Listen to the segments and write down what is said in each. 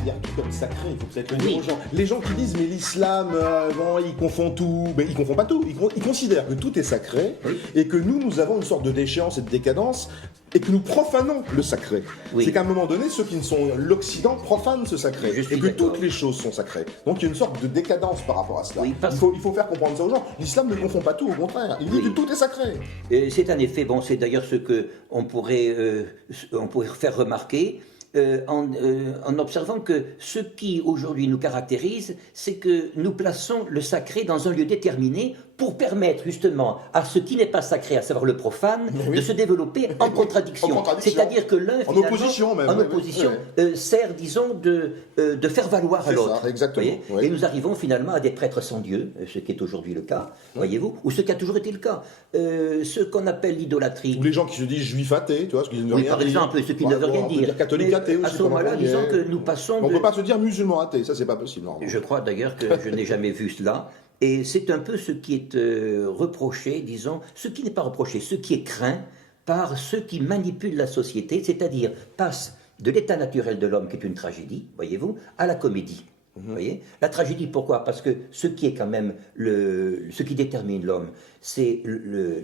considère tout comme sacré. Il faut peut-être le dire Oui. aux gens. Les gens qui disent mais l'islam, bon, il confond tout. Mais il confond pas tout. Il considère que tout est sacré Oui. et que nous avons une sorte de déchéance et de décadence et que nous profanons le sacré. Oui. C'est qu'à un moment donné, ceux qui ne sont l'Occident profanent ce sacré Je suis et que d'accord. toutes les choses sont sacrées. Donc il y a une sorte de décadence par rapport à cela. Oui, parce- Il faut faire comprendre ça aux gens. L'islam ne confond pas tout, au contraire. Il dit Oui. que tout est sacré. C'est en effet, bon, c'est d'ailleurs ce que on pourrait faire remarquer en observant que ce qui aujourd'hui nous caractérise, c'est que nous plaçons le sacré dans un lieu déterminé pour permettre justement à ce qui n'est pas sacré, à savoir le profane, oui. de se développer en contradiction. En contradiction. C'est-à-dire que l'un, En finalement, opposition même, en oui, opposition, oui. sert, disons, de faire valoir à C'est l'autre. ça, exactement, Voyez. oui. Et nous arrivons finalement à des prêtres sans Dieu, ce qui est aujourd'hui le cas, voyez-vous, ou ce qui a toujours été le cas. Ce qu'on appelle l'idolâtrie. Ou les gens qui se disent juifs athées, tu vois, ce qui ne veut Oui, rien par dire. exemple, ce qui ne veut rien On peut dire. dire catholique Mais athée aussi. à ce moment-là, comme on disons dit. que nous passons. On ne de- peut pas se dire musulman athée, ça c'est pas possible normalement. Je crois d'ailleurs que je n'ai jamais vu cela. Et c'est un peu ce qui est reproché, disons, ce qui n'est pas reproché, ce qui est craint par ceux qui manipulent la société, c'est-à-dire passent de l'état naturel de l'homme, qui est une tragédie, voyez-vous, à la comédie. Voyez. La tragédie, pourquoi? Parce que ce qui est quand même ce qui détermine l'homme, c'est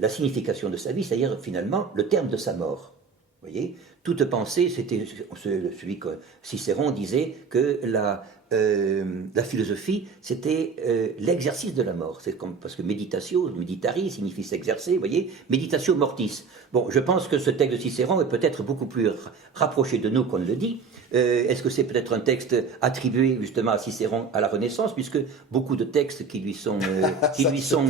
la signification de sa vie, c'est-à-dire finalement le terme de sa mort. Voyez, toute pensée, c'était celui que Cicéron disait que la philosophie, c'était l'exercice de la mort. C'est comme parce que meditatio, meditari signifie s'exercer, vous voyez, meditatio mortis. Bon, je pense que ce texte de Cicéron est peut-être beaucoup plus rapproché de nous qu'on ne le dit. Est-ce que c'est peut-être un texte attribué justement à Cicéron à la Renaissance, puisque beaucoup de textes qui lui sont qui lui sont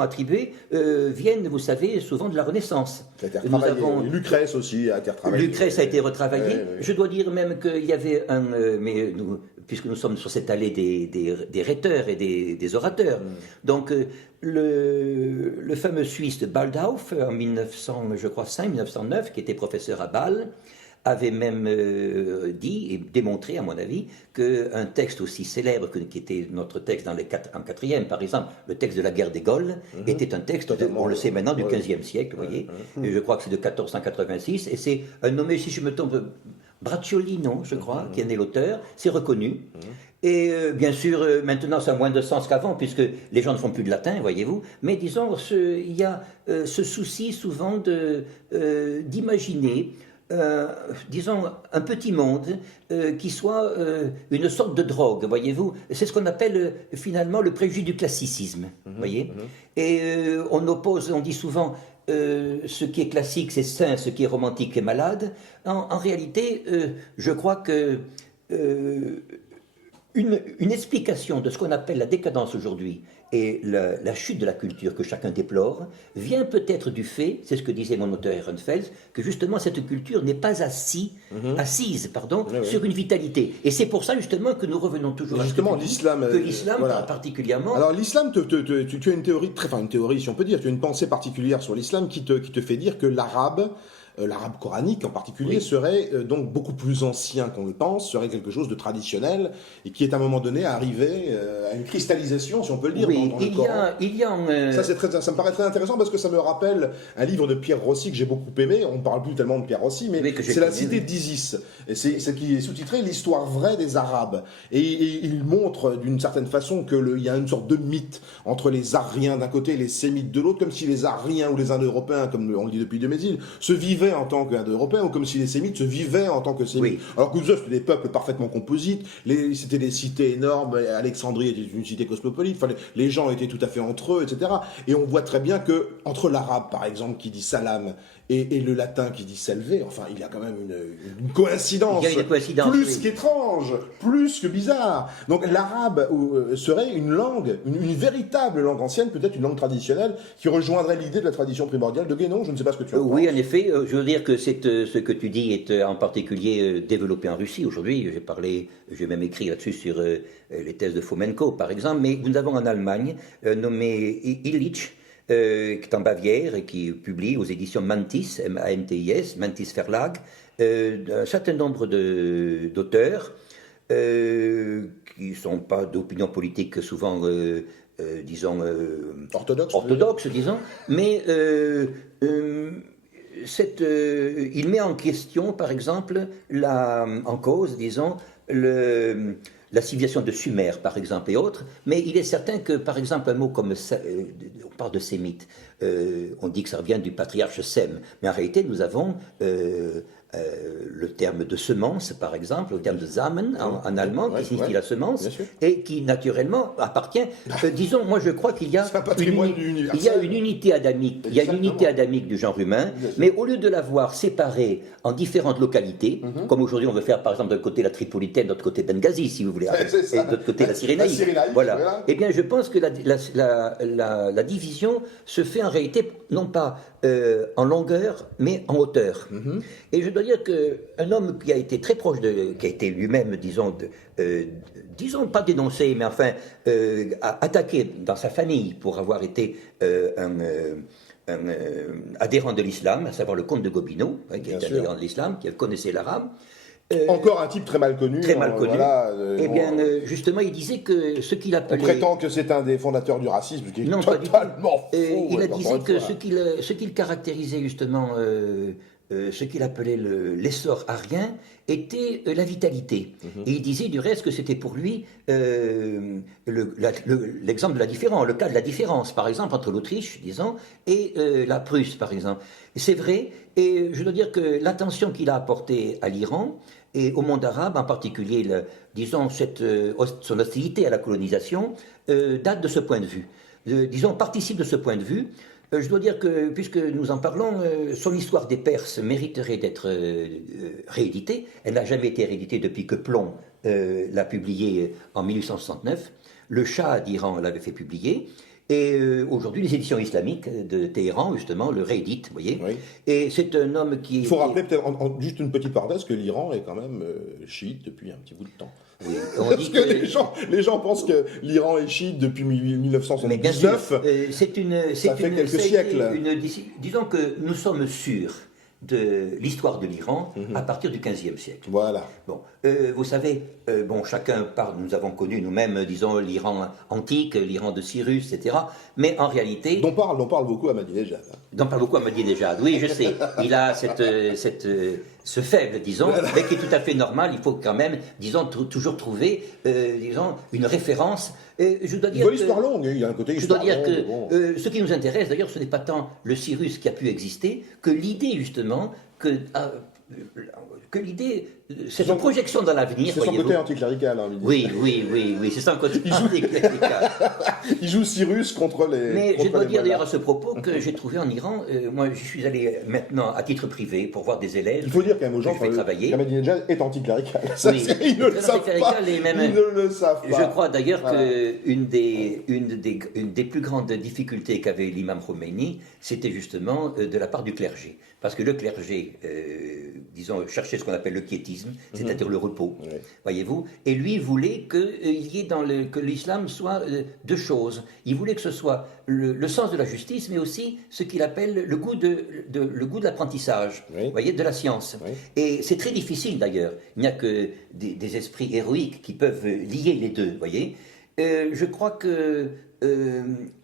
attribués viennent, vous savez, souvent de la Renaissance. Ça a été retravaillé. Lucrèce aussi a été retravaillé. Lucrèce a été retravaillé. Ouais, ouais. Je dois dire même qu'il y avait mais puisque nous sommes sur cette allée des rhéteurs et des orateurs, donc le fameux Suisse de Baldhauf en 1909, qui était professeur à Bâle, avait même dit et démontré, à mon avis, qu'un texte aussi célèbre qui était notre texte en quatrième, par exemple, le texte de la guerre des Gaules, était un texte, on le sait maintenant, du XVe siècle, vous voyez, et je crois que c'est de 1486, et c'est un nommé, si je me trompe, Bracciolino, je crois, qui en est l'auteur, c'est reconnu. Et bien sûr, maintenant, ça a moins de sens qu'avant, puisque les gens ne font plus de latin, voyez-vous. Mais disons, il y a ce souci souvent d'imaginer, disons, un petit monde qui soit une sorte de drogue, voyez-vous. C'est ce qu'on appelle finalement le préjugé du classicisme, voyez. Et on dit souvent ce qui est classique, c'est sain, ce qui est romantique est malade. En réalité, je crois que une explication de ce qu'on appelle la décadence aujourd'hui et la chute de la culture que chacun déplore vient peut-être du fait, c'est ce que disait mon auteur Ehrenfels, que justement cette culture n'est pas assise sur une vitalité. Et c'est pour ça justement que nous revenons toujours justement, à l'islam, que l'islam voilà. particulièrement... Alors l'islam, tu as une théorie, une théorie si on peut dire, tu as une pensée particulière sur l'islam qui te fait dire que l'arabe coranique en particulier, serait donc beaucoup plus ancien qu'on le pense, serait quelque chose de traditionnel et qui est à un moment donné arrivé à une cristallisation, si on peut le dire, oui, dans le Coran. Ça me paraît très intéressant parce que ça me rappelle un livre de Pierre Rossi que j'ai beaucoup aimé. On ne parle plus tellement de Pierre Rossi, mais c'est La Cité d'Isis. Et c'est ce qui est sous-titré L'histoire vraie des Arabes. Et il montre d'une certaine façon qu'il y a une sorte de mythe entre les Ariens d'un côté et les Sémites de l'autre, comme si les Ariens ou les Indo-Européens, comme on le dit depuis Dumézil, se vivaient en tant qu'Indo-Européens ou comme si les Sémites se vivaient en tant que Sémites. Oui. Alors que c'était des peuples parfaitement composites, c'était des cités énormes, Alexandrie était une cité cosmopolite, enfin, les gens étaient tout à fait entre eux, etc. Et on voit très bien que entre l'arabe, par exemple, qui dit salam, et le latin qui dit salve, enfin, il y a quand même une coïncidence, il y a une coïncidence plus qu'étrange, plus que bizarre. Donc l'arabe serait une langue, une véritable langue ancienne, peut-être une langue traditionnelle, qui rejoindrait l'idée de la tradition primordiale de Guénon. Je ne sais pas ce que tu en penses. Oui, en effet, je veux dire que ce que tu dis est en particulier développé en Russie aujourd'hui. J'ai même écrit là-dessus sur les thèses de Fomenko, par exemple, mais nous avons en Allemagne nommé Illich, qui est en Bavière et qui publie aux éditions Mantis, M-A-N-T-I-S, Mantis Verlag, un certain nombre d'auteurs qui ne sont pas d'opinion politique souvent, disons, orthodoxe, disons, mais il met en question, par exemple, en cause, disons, la civilisation de Sumer, par exemple, et autres, mais il est certain que, par exemple, un mot comme, on parle de sémite, on dit que ça vient du patriarche Sem, mais en réalité, nous avons le terme de semence, par exemple, le terme de Samen en allemand, qui signifie la semence, et qui naturellement appartient. Disons, moi je crois qu'il y a une unité adamique, il y a une unité adamique du genre humain, mais au lieu de l'avoir séparée en différentes localités, comme aujourd'hui on veut faire par exemple d'un côté la Tripolitaine, de l'autre côté Benghazi, si vous voulez, et de l'autre côté la Cyrénaïque. Voilà. Eh bien, je pense que la division se fait en réalité non pas en longueur, mais en hauteur. Et je dois dire qu'un homme qui a été très proche qui a été lui-même, disons, pas dénoncé, mais enfin, attaqué dans sa famille pour avoir été un adhérent de l'islam, à savoir le comte de Gobineau, qui était adhérent de l'islam, qui connaissait l'arabe. Encore un type très mal connu. Très mal connu. Eh bien, justement, il disait que ce qu'il appelait... On prétend que c'est un des fondateurs du racisme, ce qui est totalement faux. Il disait que ce qu'il caractérisait justement, ce qu'il appelait l'essor arien, était la vitalité. Et il disait du reste que c'était pour lui l'exemple de la différence, le cas de la différence, par exemple, entre l'Autriche, disons, et la Prusse, par exemple. C'est vrai, et je dois dire que l'attention qu'il a apportée à l'Iran, et au monde arabe, en particulier, disons, son hostilité à la colonisation, date de ce point de vue. Disons, participe de ce point de vue. Je dois dire que, puisque nous en parlons, son histoire des Perses mériterait d'être rééditée. Elle n'a jamais été rééditée depuis que Plomb l'a publiée en 1869. Le Shah d'Iran l'avait fait publier. Et aujourd'hui, les éditions islamiques de Téhéran, justement, le rééditent, vous voyez. Oui. Et c'est un homme qui... Il faut rappeler, peut-être, juste une petite parenthèse, que l'Iran est quand même chiite depuis un petit bout de temps. Oui, parce que les gens pensent que l'Iran est chiite depuis 1979. Ça fait quelques siècles. Disons que nous sommes sûrs de l'histoire de l'Iran à partir du XVe siècle. Voilà. Bon, vous savez, chacun parle, nous avons connu nous-mêmes, disons, l'Iran antique, l'Iran de Cyrus, etc. Mais en réalité... Dont parle beaucoup Ahmadinejad. Dont parle beaucoup Ahmadinejad, oui, je sais. Il a ce faible, disons, mais qui est tout à fait normal. Il faut quand même, disons, toujours trouver, disons, une référence. Je dois dire l'histoire longue, il y a un côté histoire longue. Je dois dire que ce qui nous intéresse, d'ailleurs, ce n'est pas tant le Cyrus qui a pu exister, que l'idée, justement, que l'idée, cette projection dans l'avenir. C'est son côté anticlérical. Hein, oui, c'est son côté anticlérical. Il joue Cyrus contre les... Mais je dois dire d'ailleurs à ce propos que j'ai trouvé en Iran, moi je suis allé maintenant à titre privé pour voir des élèves. Il faut dire quand même aux gens qu'Ahmadinejad est anticlérical. Oui, ils ne le savent pas. Ils ne le savent pas. Je crois d'ailleurs qu'une des plus grandes difficultés qu'avait l'imam Khomeini, c'était justement de la part du clergé. Parce que le clergé, disons, cherchait ce qu'on appelle le quiétisme, c'est-à-dire le repos, voyez-vous. Et lui voulait qu'il y ait que l'islam soit deux choses. Il voulait que ce soit le sens de la justice, mais aussi ce qu'il appelle le goût de l'apprentissage, voyez, de la science. Oui. Et c'est très difficile d'ailleurs. Il n'y a que des esprits héroïques qui peuvent lier les deux, voyez. Je crois que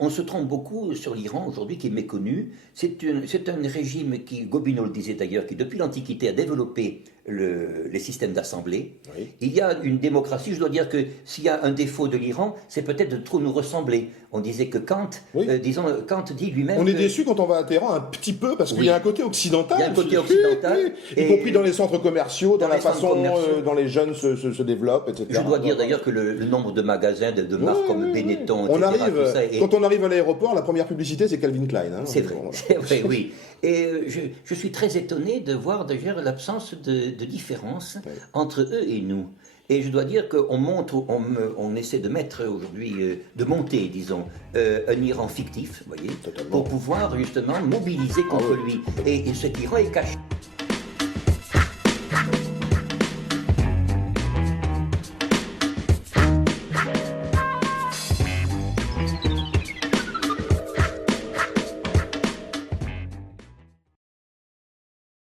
on se trompe beaucoup sur l'Iran aujourd'hui, qui est méconnu. C'est un régime qui, Gobineau le disait d'ailleurs, qui depuis l'Antiquité a développé les systèmes d'assemblée. Oui. Il y a une démocratie. Je dois dire que s'il y a un défaut de l'Iran, c'est peut-être de trop nous ressembler. On disait que Kant, Kant dit lui-même... On est déçu quand on va à Téhéran un petit peu, parce qu'il y a un côté occidental. Il y a un côté occidental. Y compris dans les centres commerciaux, dans la façon dont les jeunes se développent, etc. Je dois dire d'ailleurs que le nombre de magasins, de marques comme Benetton, etc. Quand on arrive à l'aéroport, la première publicité, c'est Calvin Klein. Hein, c'est vrai, oui. Et je suis très étonné de voir d'ailleurs l'absence de différence entre eux et nous. Et je dois dire on essaie de mettre aujourd'hui, de monter, disons, un Iran fictif, vous voyez, pour pouvoir justement mobiliser contre lui. Et cet Iran est caché.